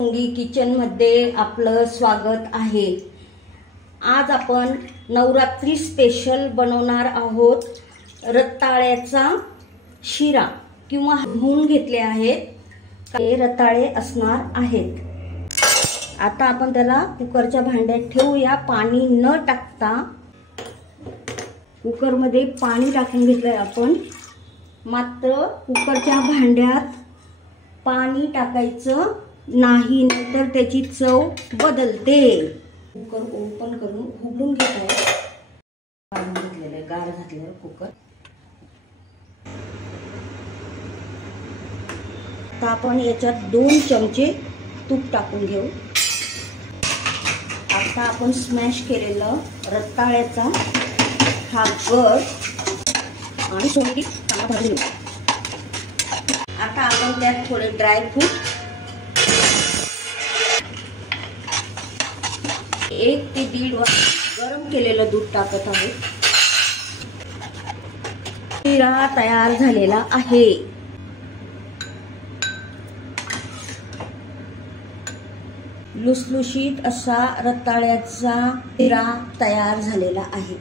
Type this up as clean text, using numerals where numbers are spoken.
सोंगी kitchen मध्ये आपलं स्वागत आहे। आज आपण नवरात्री स्पेशल बनवणार आहोत रताळ्याचा शिरा किंवा भून घेतले आहेत। हे रताळे असणार आहेत। आता आपण त्याला कुकरच्या भांड्यात ठेवूया। पाणी न टाकता कुकर मध्ये पाणी टाकून घेतलंय आपण। मात्र कुकरच्या भांड्यात पाणी टाकायचं नाही, नाहीतर त्याची चव बदलते। कुकर ओपन करून उघडून घेतोय। काढून घेतलेलं आहे, गार घातलेलं कुकर। आता आपण याच्यात 2 चमचे तूप टाकून घेऊ। आता आपण स्मॅश केलेलं रताळ्याचा हा गट आणि सोंगी भाजून घेऊ। आता आपण त्यात थोडे ड्रायफ्रूट, 1 ते 1.5 वाटी गरम केलेलं दूध टाकत आहोत। शिरा तयार झालेला आहे। लुसलुशीत असा रताळ्याचा शिरा तयार झालेला आहे।